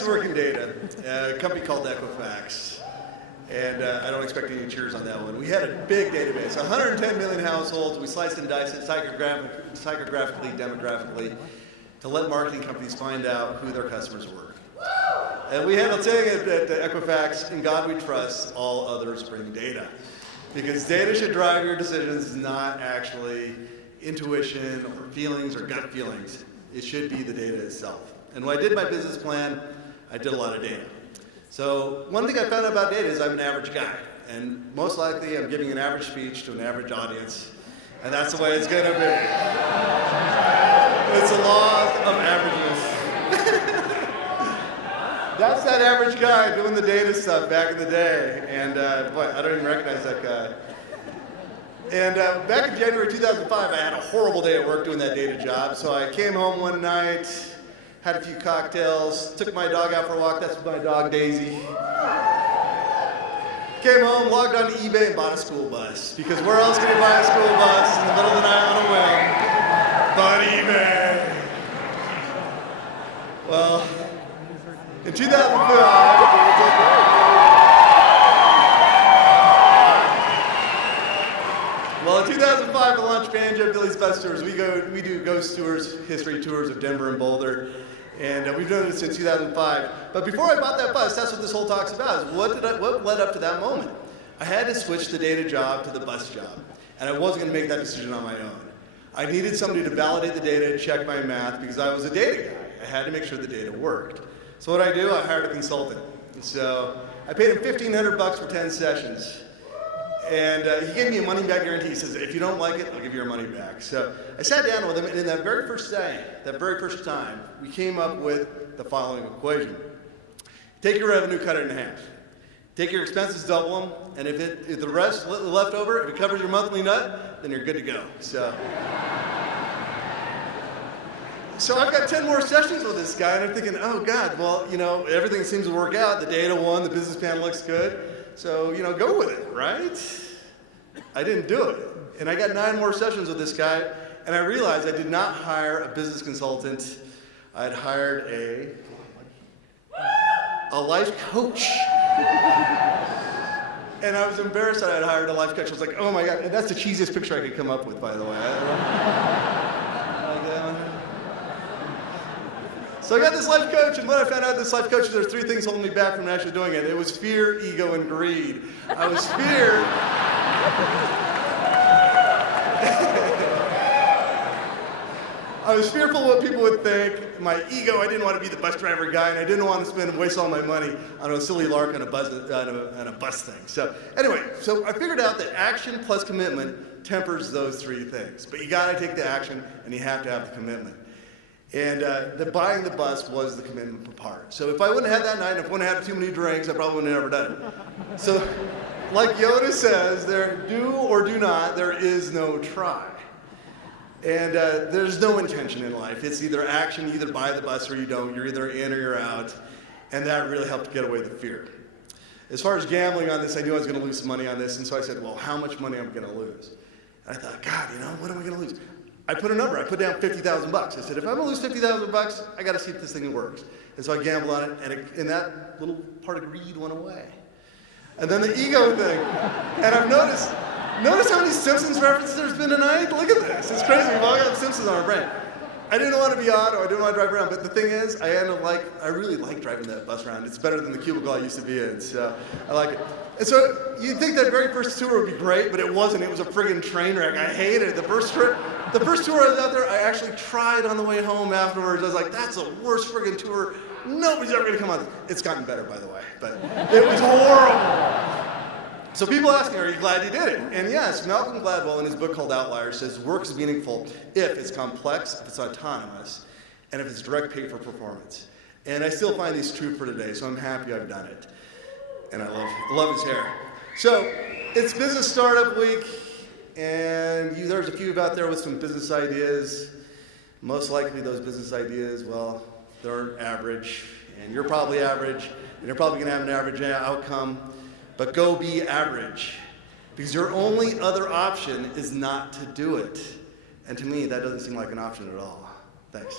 used to work in data, a company called Equifax. And I don't expect any cheers on that one. We had a big database, 110 million households. We sliced and diced it psychographically, demographically, to let marketing companies find out who their customers were. And we had a saying at Equifax, in God we trust, all others bring data. Because data should drive your decisions, not actually intuition or feelings or gut feelings. It should be the data itself. And when I did my business plan, I did a lot of data. So one thing I found out about data is I'm an average guy. And most likely I'm giving an average speech to an average audience. And that's the way it's going to be. It's the law of averageness. That's that average guy doing the data stuff back in the day. And boy, I don't even recognize that guy. And back in January 2005, I had a horrible day at work doing that data job. So I came home one night, had a few cocktails, took my dog out for a walk. That's my dog, Daisy. Came home, logged on to eBay, and bought a school bus. Because where else can you buy a school bus in the middle of the night on a whim but eBay? Well, in 2005, in 2005, I launched Banjo Billy's Bus Tours. We do ghost tours, history tours of Denver and Boulder, and we've done it since 2005. But before I bought that bus, that's what this whole talk's about, is what led up to that moment. I had to switch the data job to the bus job, and I wasn't going to make that decision on my own. I needed somebody to validate the data, check my math, because I was a data guy. I had to make sure the data worked. So what I do, I hired a consultant. And so I paid him $1,500 for 10 sessions. And he gave me a money-back guarantee. He says, if you don't like it, I'll give you your money back. So I sat down with him, and in that very first day, that very first time, we came up with the following equation. Take your revenue, cut it in half. Take your expenses, double them, and if the rest left over, if it covers your monthly nut, then you're good to go. So I've got 10 more sessions with this guy, and I'm thinking, oh God, well, everything seems to work out. The data won, the business plan looks good. So, go with it, right? I didn't do it. And I got 9 more sessions with this guy, and I realized I did not hire a business consultant. I'd hired a life coach. And I was embarrassed that I'd hired a life coach. I was like, oh my God, and that's the cheesiest picture I could come up with, by the way. So I got this life coach, and when I found out this life coach, there's 3 things holding me back from actually doing it. It was fear, ego, and greed. I was fearful of what people would think. My ego, I didn't want to be the bus driver guy, and I didn't want to waste all my money on a silly lark on a bus thing. So anyway, I figured out that action plus commitment tempers those 3 things. But you got to take the action, and you have to have the commitment. And the buying the bus was the commitment part. So if I wouldn't have had that night, if I wouldn't have had too many drinks, I probably wouldn't have ever done it. So like Yoda says, there do or do not, there is no try. And there's no intention in life. It's either action, you either buy the bus or you don't. You're either in or you're out. And that really helped get away the fear. As far as gambling on this, I knew I was going to lose some money on this. And so I said, well, how much money am I going to lose? And I thought, God, what am I going to lose? I put a number. I put down $50,000. I said, if I'm going to lose $50,000, I got to see if this thing works. And so I gambled on it, and that little part of greed went away. And then the ego thing. And I've noticed how many Simpsons references there's been tonight? Look at this. It's crazy. We've all got Simpsons on our brain. I didn't want to be odd, or I didn't want to drive around. But the thing is, I really like driving that bus around. It's better than the cubicle I used to be in. So I like it. And so you'd think that very first tour would be great, but it wasn't. It was a friggin' train wreck. I hated it. The first tour I was out there, I actually tried on the way home afterwards. I was like, that's the worst friggin' tour. Nobody's ever going to come on. It's gotten better, by the way, but it was horrible. So people ask me, are you glad you did it? And yes, Malcolm Gladwell in his book called Outliers says work is meaningful if it's complex, if it's autonomous, and if it's direct pay for performance. And I still find these true for today, so I'm happy I've done it. And I love his hair. So it's Business Startup Week, and there's a few out there with some business ideas. Most likely those business ideas, well, they're average, and you're probably average, and you're probably going to have an average outcome. But go be average, because your only other option is not to do it. And to me, that doesn't seem like an option at all. Thanks.